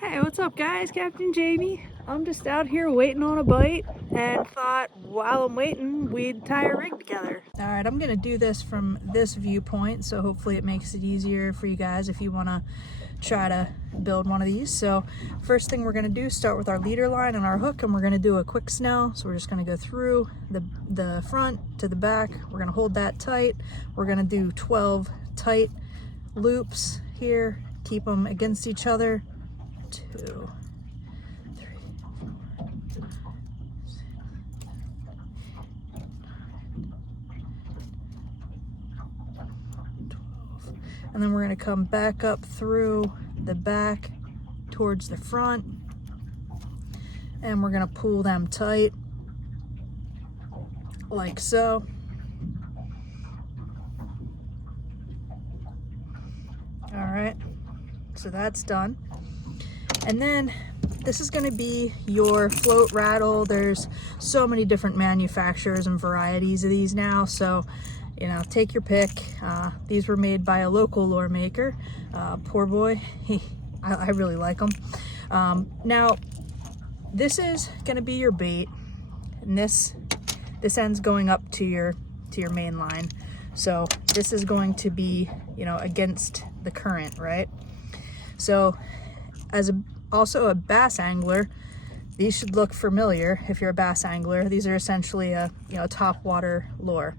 Hey, what's up guys? Captain Jamie. I'm just out here waiting on a bite and thought while I'm waiting we'd tie a rig together. Alright, I'm gonna do this from this viewpoint, so hopefully it makes it easier for you guys if you want to try to build one of these. So first thing we're going to do, start with our leader line and our hook, and we're going to do a quick snell. So we're just going to go through the front to the back. We're going to hold that tight. We're going to do 12 tight loops here, keep them against each other. 2, 3, 4, 6, 12. And then we're going to come back up through the back towards the front, and we're going to pull them tight like so. All right, so that's done. And then this is going to be your float rattle. There's so many different manufacturers and varieties of these now, so you know, take your pick. These were made by a local lure maker. Poor boy, I really like them. Now this is going to be your bait, and this end's going up to your main line. So this is going to be, you know, against the current, right? So as also a bass angler, these should look familiar if you're a bass angler. These are essentially a, you know, top water lure.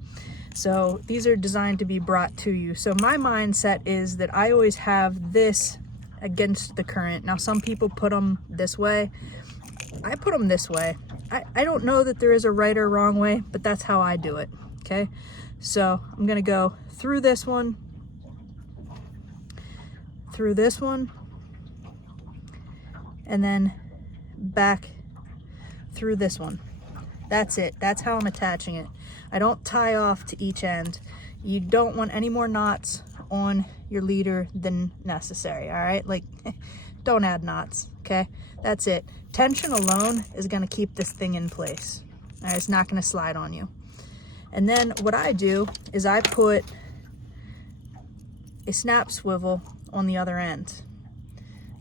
So these are designed to be brought to you. So my mindset is that I always have this against the current. Now some people put them this way. I put them this way. I don't know that there is a right or wrong way, but that's how I do it, okay? So I'm gonna go through this one, and then back through this one. That's it. That's how I'm attaching it. I don't tie off to each end. You don't want any more knots on your leader than necessary, all right? Like, don't add knots, okay? That's it. Tension alone is gonna keep this thing in place. All right, it's not gonna slide on you. And then what I do is I put a snap swivel on the other end,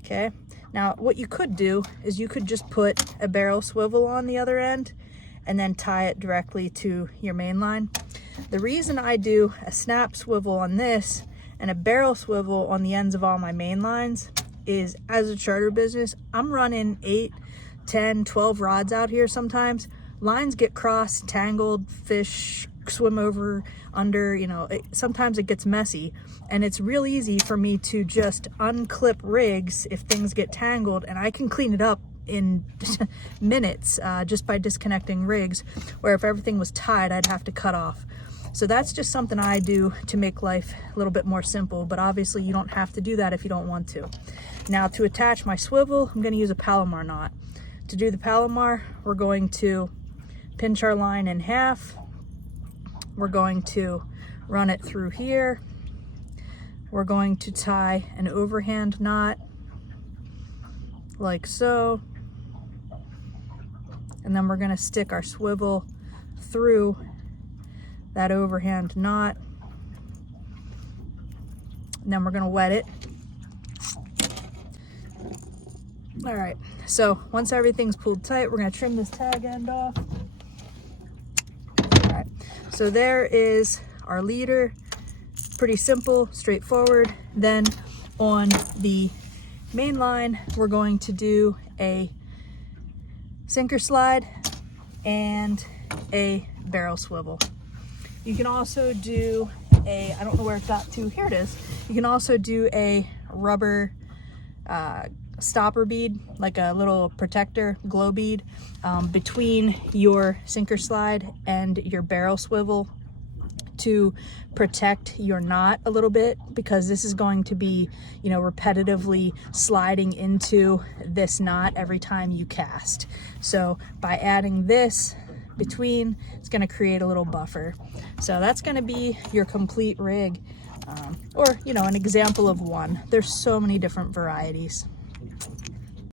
okay? Now, what you could do is you could just put a barrel swivel on the other end and then tie it directly to your main line. The reason I do a snap swivel on this and a barrel swivel on the ends of all my main lines is, as a charter business, I'm running 8, 10, 12 rods out here sometimes. Lines get crossed, tangled, fish swim over, under, you know, sometimes it gets messy, and it's real easy for me to just unclip rigs if things get tangled, and I can clean it up in minutes just by disconnecting rigs, where if everything was tied I'd have to cut off. So that's just something I do to make life a little bit more simple, but obviously you don't have to do that if you don't want to. Now to attach my swivel, I'm going to use a Palomar knot. To do the Palomar, we're going to pinch our line in half. We're going to run it through here. We're going to tie an overhand knot like so. And then we're going to stick our swivel through that overhand knot. And then we're going to wet it. All right, so once everything's pulled tight, we're going to trim this tag end off. All right, so there is our leader. Pretty simple, straightforward. Then on the main line, we're going to do a sinker slide and a barrel swivel. You can also do a, I don't know where it got to, here it is. You can also do a rubber stopper bead, like a little protector glow bead between your sinker slide and your barrel swivel to protect your knot a little bit, because this is going to be, you know, repetitively sliding into this knot every time you cast. So by adding this between, it's going to create a little buffer. So that's going to be your complete rig, or, you know, an example of one. There's so many different varieties.